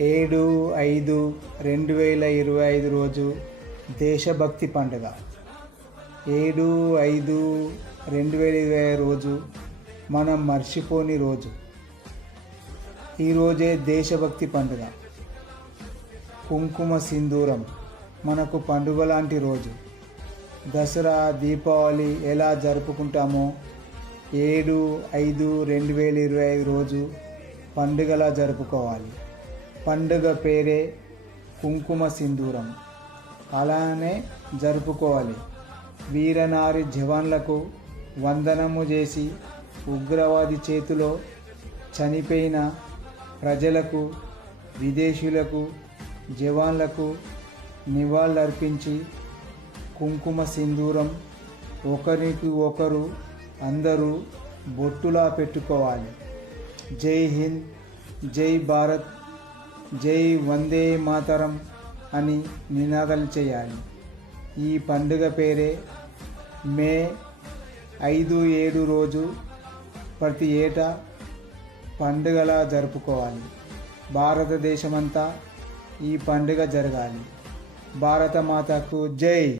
ఏడు ఐదు రెండు వేల ఇరవై ఐదు రోజు దేశభక్తి పండుగ. ఏడు ఐదు రెండు వేల ఇరవై ఐదు రోజు మనం మర్చిపోని రోజు. ఈరోజే దేశభక్తి పండుగ. కుంకుమ సింధూరం మనకు పండుగ లాంటి రోజు. దసరా దీపావళి ఎలా జరుపుకుంటామో ఏడు ఐదు రెండు వేల ఇరవై ఐదు రోజు పండుగలా జరుపుకోవాలి. పండుగ పేరే కుంకుమ సింధూరం. అలానే జరుపుకోవాలి. వీరనారి జవాన్లకు వందనము చేసి ఉగ్రవాది చేతిలో చనిపోయిన ప్రజలకు విదేశీయులకు జవాన్లకు నివాళులర్పించి కుంకుమ సింధూరం ఒకరికి ఒకరు అందరూ బొట్టులా పెట్టుకోవాలి. జై హింద్ జై భారత్. జై వందే మాతరం అని నినాదాలు చేయాలి. ఈ పండుగ పేరే మే ఐదు ఏడు రోజు ప్రతి ఏటా పండుగలా జరుపుకోవాలి. భారతదేశమంతా ఈ పండుగ జరగాలి. భారతమాతకు జై!